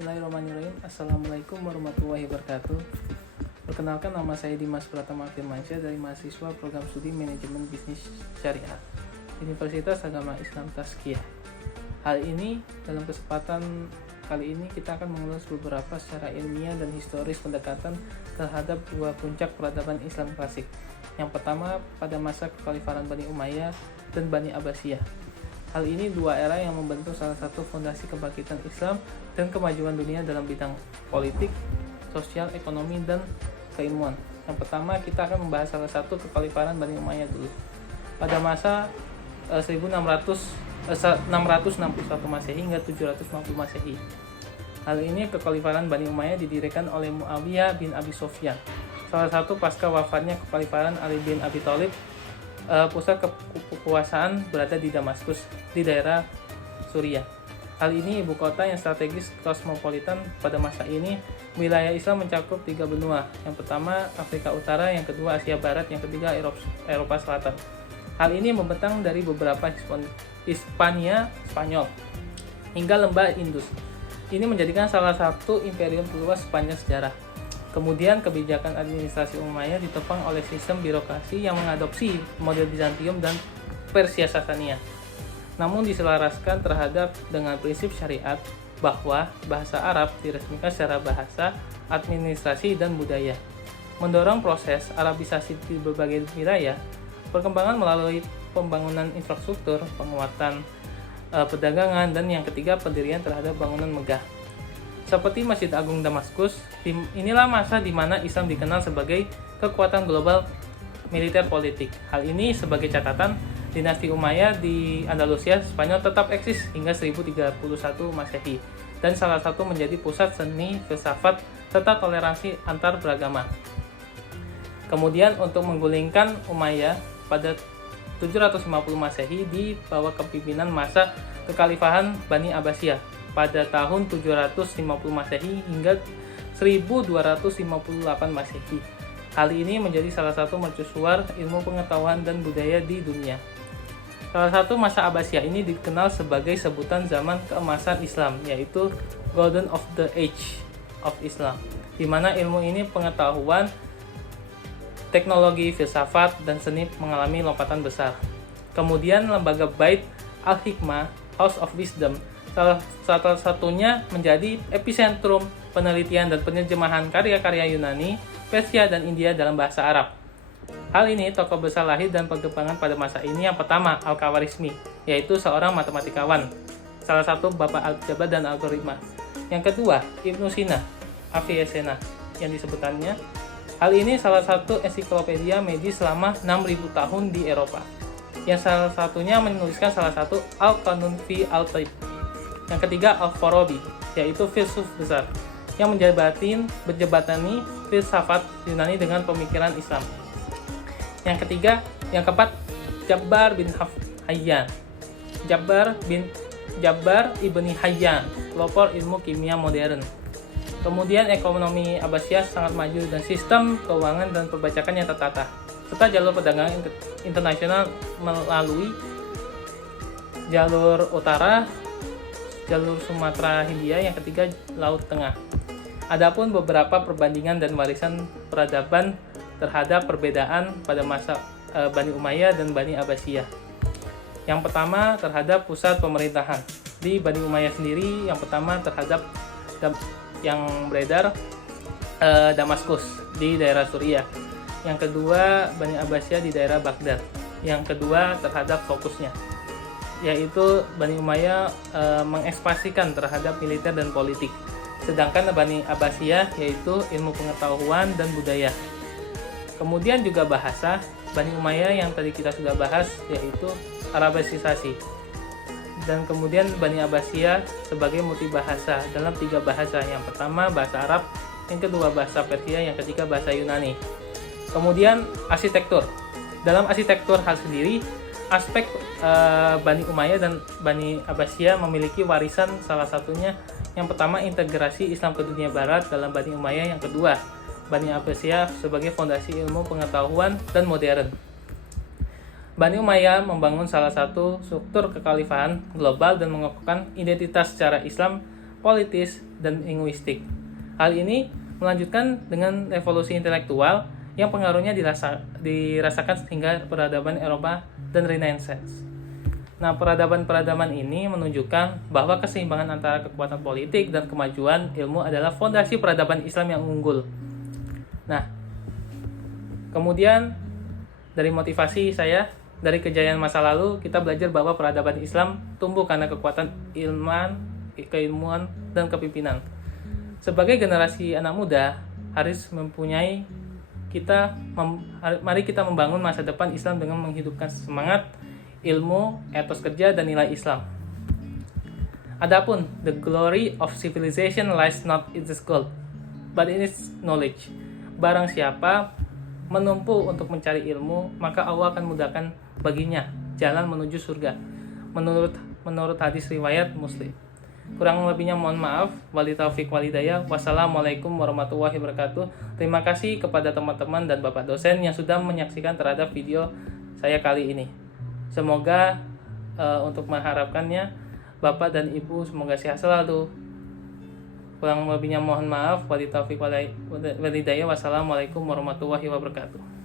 Bismillahirrahmanirrahim. Assalamualaikum warahmatullahi wabarakatuh. Perkenalkan, nama saya Dimas Pratama Firmansyah dari mahasiswa program studi manajemen bisnis syariah Universitas Agama Islam Tazkiyah. Dalam kesempatan kali ini kita akan mengulas beberapa secara ilmiah dan historis pendekatan terhadap dua puncak peradaban Islam klasik. Yang pertama pada masa kekhalifahan Bani Umayyah dan Bani Abbasiyah. Hal ini dua era yang membentuk salah satu fondasi kebangkitan Islam dan kemajuan dunia dalam bidang politik, sosial, ekonomi, dan keilmuan. Yang pertama kita akan membahas salah satu kekhalifahan Bani Umayyah dulu. Pada masa 661 Masehi hingga 750 Masehi. Hal ini kekhalifahan Bani Umayyah didirikan oleh Muawiyah bin Abi Sufyan. Salah satu pasca wafatnya kekhalifahan Ali bin Abi Thalib. Pusat kekuasaan berada di Damaskus, di daerah Suriah. Hal ini ibu kota yang strategis kosmopolitan pada masa ini. Wilayah Islam mencakup 3 benua. Yang pertama Afrika Utara, yang kedua Asia Barat, yang ketiga Eropa Selatan. Hal ini membentang dari beberapa Spanyol hingga lembah Indus. Ini menjadikan salah satu imperium terluas sepanjang sejarah. Kemudian kebijakan administrasi Umayyah ditopang oleh sistem birokrasi yang mengadopsi model Bizantium dan Persia Sasania. Namun diselaraskan terhadap dengan prinsip syariat bahwa bahasa Arab diresmikan secara bahasa, administrasi, dan budaya. Mendorong proses Arabisasi di berbagai wilayah, perkembangan melalui pembangunan infrastruktur, penguatan perdagangan, dan yang ketiga pendirian terhadap bangunan megah. Seperti Masjid Agung Damaskus, inilah masa di mana Islam dikenal sebagai kekuatan global militer politik. Hal ini sebagai catatan, dinasti Umayyah di Andalusia, Spanyol tetap eksis hingga 1031 Masehi dan salah satu menjadi pusat seni, filsafat, serta toleransi antar beragama. Kemudian untuk menggulingkan Umayyah pada 750 Masehi di bawah kepemimpinan masa kekhalifahan Bani Abbasiyah pada tahun 750 Masehi hingga 1258 Masehi. Hal ini menjadi salah satu mercusuar ilmu pengetahuan dan budaya di dunia. Salah satu masa Abbasiyah ini dikenal sebagai sebutan zaman keemasan Islam, yaitu Golden of the Age of Islam, di mana ilmu ini pengetahuan, teknologi, filsafat, dan seni mengalami lompatan besar. Kemudian lembaga Bait al-Hikmah, House of Wisdom, salah satunya menjadi epicentrum penelitian dan penerjemahan karya-karya Yunani, Persia, dan India dalam bahasa Arab. Hal ini tokoh besar lahir dan perkembangan pada masa ini. Yang pertama, Al-Khawarizmi, yaitu seorang matematikawan, salah satu bapak aljabar dan algoritma. Yang kedua, Ibnu Sina, Avicenna yang disebutannya. Hal ini salah satu ensiklopedia medis selama 6.000 tahun di Eropa, yang salah satunya menuliskan salah satu Al-Qanun fi al-Taib. Yang ketiga, Al-Farabi, yaitu filsuf besar yang berjebatani filsafat Yunani dengan pemikiran Islam. Yang keempat, Jabbar bin Hayyan. Jabbar ibni Hayyan, pelopor ilmu kimia modern. Kemudian ekonomi Abbasiyah sangat maju dan sistem keuangan dan perpajakan yang tertata, serta jalur perdagangan internasional melalui jalur utara, jalur Sumatera Hindia, yang ketiga Laut Tengah. Adapun beberapa perbandingan dan warisan peradaban terhadap perbedaan pada masa Bani Umayyah dan Bani Abbasiyah. Yang pertama terhadap pusat pemerintahan. Di Bani Umayyah sendiri, yang pertama terhadap yang beredar Damaskus di daerah Suriah. Yang kedua Bani Abbasiyah di daerah Baghdad. Yang kedua terhadap fokusnya, yaitu Bani Umayyah mengekspansikan terhadap militer dan politik. Sedangkan Bani Abbasiyah yaitu ilmu pengetahuan dan budaya. Kemudian juga bahasa, Bani Umayyah yang tadi kita sudah bahas yaitu Arabisasi. Dan kemudian Bani Abbasiyah sebagai multibahasa dalam 3 bahasa. Yang pertama bahasa Arab, yang kedua bahasa Persia, yang ketiga bahasa Yunani. Kemudian arsitektur. Dalam arsitektur hal sendiri, aspek Bani Umayyah dan Bani Abbasiyah memiliki warisan, salah satunya yang pertama integrasi Islam ke dunia barat dalam Bani Umayyah, yang kedua Bani Abbasiyah sebagai fondasi ilmu pengetahuan dan modern. Bani Umayyah membangun salah satu struktur kekhalifahan global dan mengokohkan identitas secara Islam politis, dan linguistik. Hal ini melanjutkan dengan revolusi intelektual yang pengaruhnya dirasakan hingga peradaban Eropa dan Renaissance. Nah, peradaban-peradaban ini menunjukkan bahwa keseimbangan antara kekuatan politik dan kemajuan ilmu adalah fondasi peradaban Islam yang unggul. Nah, kemudian dari motivasi saya, dari kejayaan masa lalu, kita belajar bahwa peradaban Islam tumbuh karena kekuatan keilmuan, dan kepemimpinan. Sebagai generasi anak muda, mari kita membangun masa depan Islam dengan menghidupkan semangat ilmu, etos kerja, dan nilai Islam. Adapun, the glory of civilization lies not in its gold, but in its knowledge. Barang siapa menumpu untuk mencari ilmu, maka Allah akan mudahkan baginya jalan menuju surga. Menurut hadis riwayat Muslim. Kurang lebihnya mohon maaf. Wali taufik walidayah. Wassalamualaikum warahmatullahi wabarakatuh. Terima kasih kepada teman-teman dan Bapak dosen yang sudah menyaksikan terhadap video saya kali ini. Semoga untuk mengharapkannya Bapak dan Ibu semoga sehat selalu. Kurang lebihnya mohon maaf. Wali taufik walidayah. Wassalamualaikum warahmatullahi wabarakatuh.